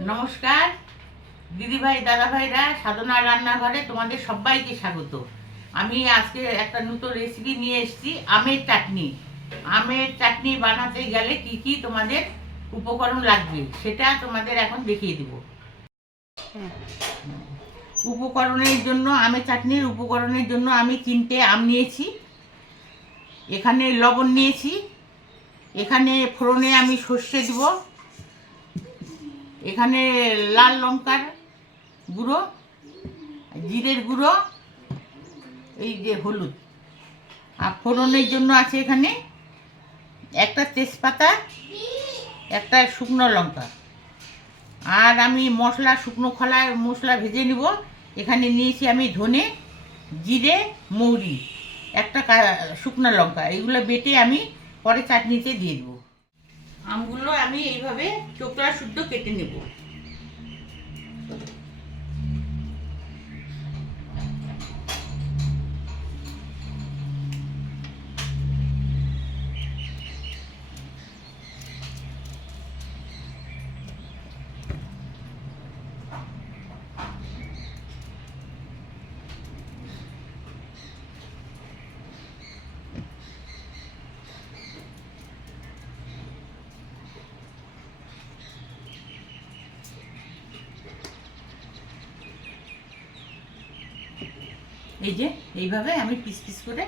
নমস্কার দিদিভাই দাদাভাইরা, সাধনা রান্নাঘরে তোমাদের সবাইকে স্বাগত। আমি আজকে একটা নতুন রেসিপি নিয়ে এসেছি, আমের চাটনি। আমের চাটনি বানাতে গেলে কি কি তোমাদের উপকরণ লাগবে সেটা তোমাদের এখন দেখিয়ে দেব। উপকরণের জন্য, আমের চাটনির উপকরণের জন্য আমি 3টে আম নিয়েছি, এখানে লবণ নিয়েছি, এখানে ফোড়নে আমি সর্ষে দেব, এখানে লাল লঙ্কার গুঁড়ো, জিরের গুঁড়ো, এই যে হলুদ। আর ফোড়নের জন্য আছে এখানে একটা তেজপাতা, একটা শুকনো লঙ্কা। আর আমি মশলা, শুকনো খোলায় মশলা ভেজে নিব। এখানে নিয়েছি আমি ধনে, জিরে, মৌরি, একটা শুকনো লঙ্কা। এগুলো বেটে আমি পরে চাটনিতে দিয়ে দেবো। আমগুলো আমি এইভাবে চোকলা শুদ্ধ কেটে নেব। এই যে এইভাবে আমি পিস পিস করে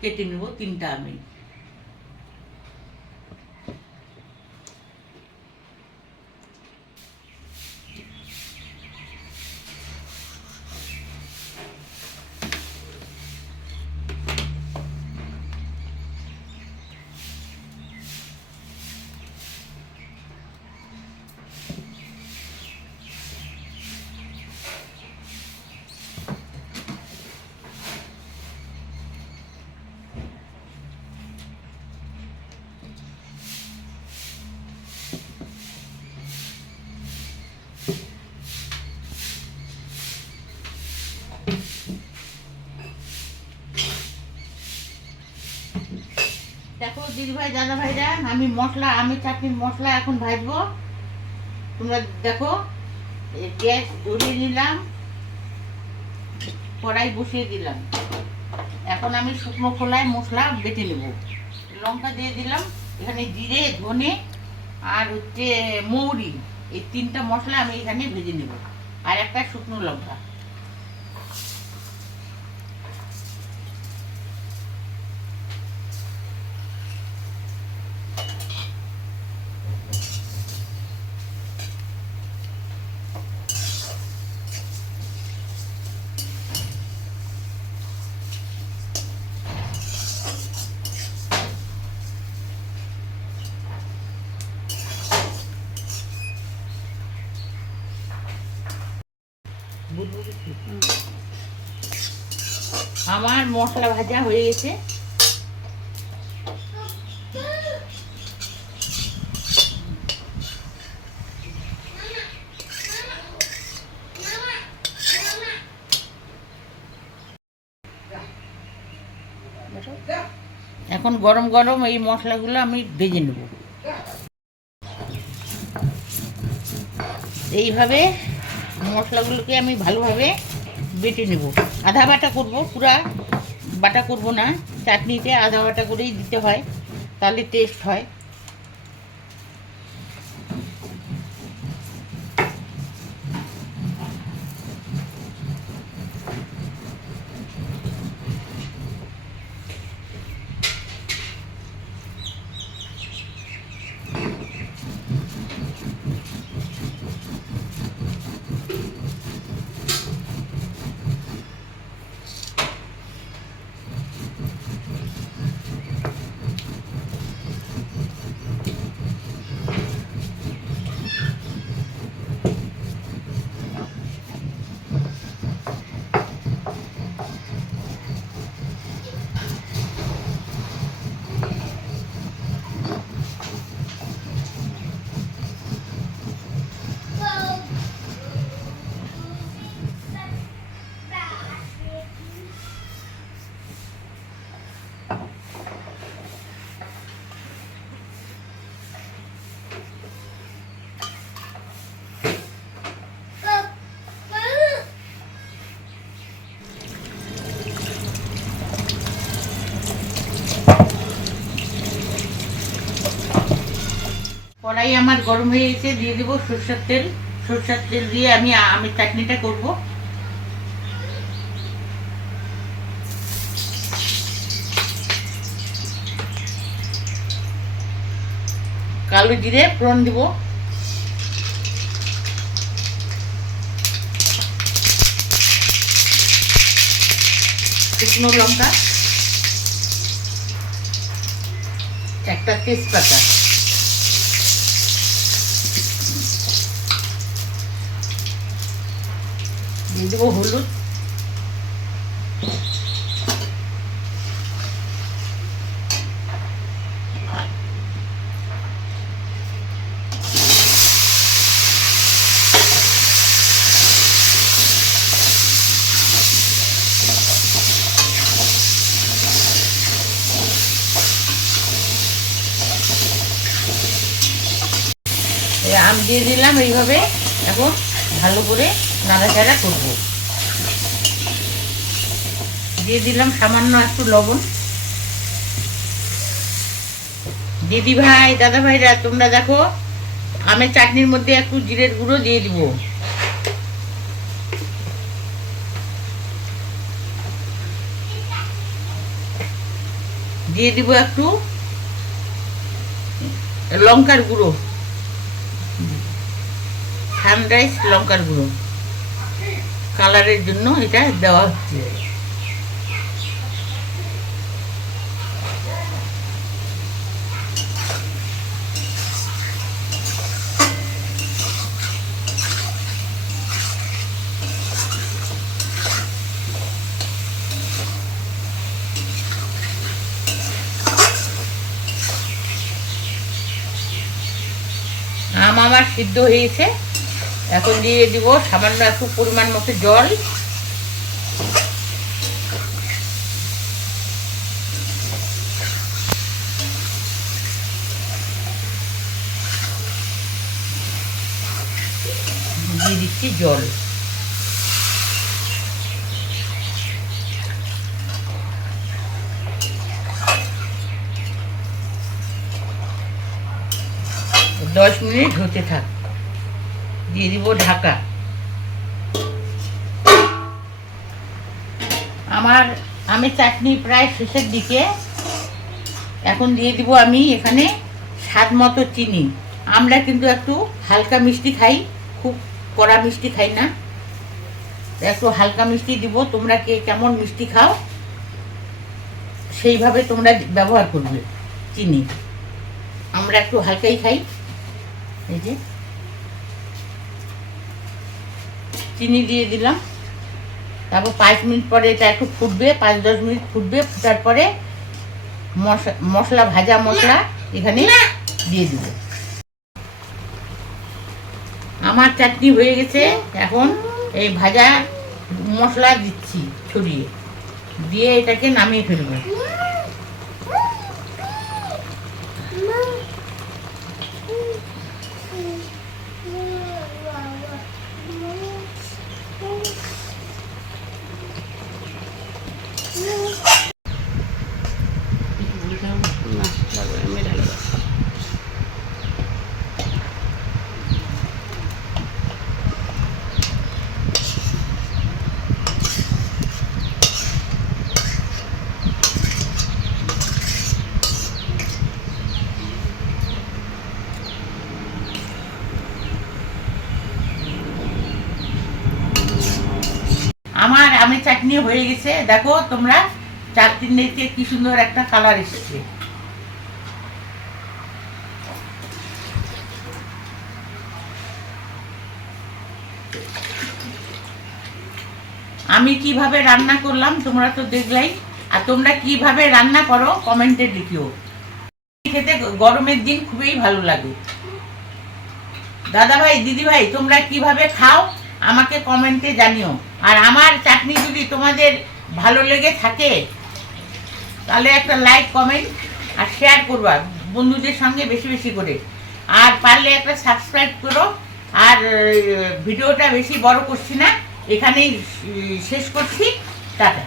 কেটে নেব 3টা আমি। দেখো দিদিভাই দাদাভাইরা, আমি মশলা, আমের চাটনির মশলা এখন ভাজবো। তোমরা দেখো, গ্যাস ধরিয়ে নিলাম, কড়াই বসিয়ে দিলাম। এখন আমি শুকনো খোলায় মশলা বেটে নেব। লঙ্কা দিয়ে দিলাম, এখানে জিরে, ধনে আর হচ্ছে মৌরি, এই 3টা মশলা আমি এখানে ভেজে নেব। আর একটা শুকনো লঙ্কা। আমার মশলা ভাজা হয়ে গেছে। এখন গরম গরম এই মশলাগুলো আমি ভেজে নেব। এইভাবে মশলাগুলোকে আমি ভালোভাবে বেটে নেব। আধা বাটা করব, পুরা বাটা করব না। চাটনিতে আধা বাটা করেই দিতে হয়, তাহলে টেস্ট হয়। কড়াই আমার গরম হয়ে গেছে, দিয়ে দেবো সরষের তেল। সরষের তেল দিয়ে আমি আমের চাটনিটা করব। কালো জিরে ফোড়ন দিব, শুকনো লঙ্কা, একটা তেজপাতা, দিয়ে দেবো হলুদ, আম দিয়ে দিলাম। এইভাবে এখন ভালো করে নাড়াচাড়া করব। দিয়ে দিলাম সামান্য একটু লবণ। দিদি ভাই, দাদা ভাইরা, তোমরা দেখো আমের চাটনির মধ্যে একটু জিরের গুঁড়ো দিয়ে দিব। দিয়ে দিব একটু লঙ্কার গুঁড়ো, সানরাইজ লঙ্কার গুঁড়ো, কালারের জন্য এটা দেওয়া হচ্ছে। আম আমার সিদ্ধ হয়েছে, এখন দিয়ে দিব সামান্য একটু পরিমাণ মতো জল। দিয়ে দিচ্ছি জল। দশ মিনিট হতে থাক। দিয়ে দিব ঢাকা। আমার আমের চাটনি প্রায় শেষের দিকে। এখন দিয়ে দিব আমি এখানে স্বাদ মতো চিনি। আমরা কিন্তু একটু হালকা মিষ্টি খাই, খুব কড়া মিষ্টি খাই না, একটু হালকা মিষ্টি দিব। তোমরা কে কেমন মিষ্টি খাও সেইভাবে তোমরা ব্যবহার করবে চিনি। আমরা একটু হালকাই খাই। এই যে চিনি দিয়ে দিলাম। তারপর 5 মিনিট পরে এটা একটু ফুটবে, 5-10 মিনিট ফুটবে। ফুটার পরে মশলা, ভাজা মশলা এখানে দিয়ে দিব। আমার চাটনি হয়ে গেছে। এখন এই ভাজা মশলা দিচ্ছি ছড়িয়ে, দিয়ে এটাকে নামিয়ে ফেলবো। আমার আমের চাটনি হয়ে গেছে। দেখো তোমরা, চাটনিতে কি সুন্দর একটা কালার এসেছে। আমি কিভাবে রান্না করলাম তোমরা তো দেখলাই। আর তোমরা কিভাবে রান্না করো কমেন্টে লিখিও। খেতে গরমের দিন খুবই ভালো লাগে। দাদা ভাই, দিদি ভাই, তোমরা কিভাবে খাও আমাকে কমেন্টে জানিও। আর আমার চাটনি যদি তোমাদের ভালো লেগে থাকে তাহলে একটা লাইক, কমেন্ট আর শেয়ার করবা বন্ধুদের সঙ্গে বেশি বেশি করে। আর পারলে একটা সাবস্ক্রাইব করো। আর ভিডিওটা বেশি বড় করছি না, এখানেই শেষ করছি। টাটা।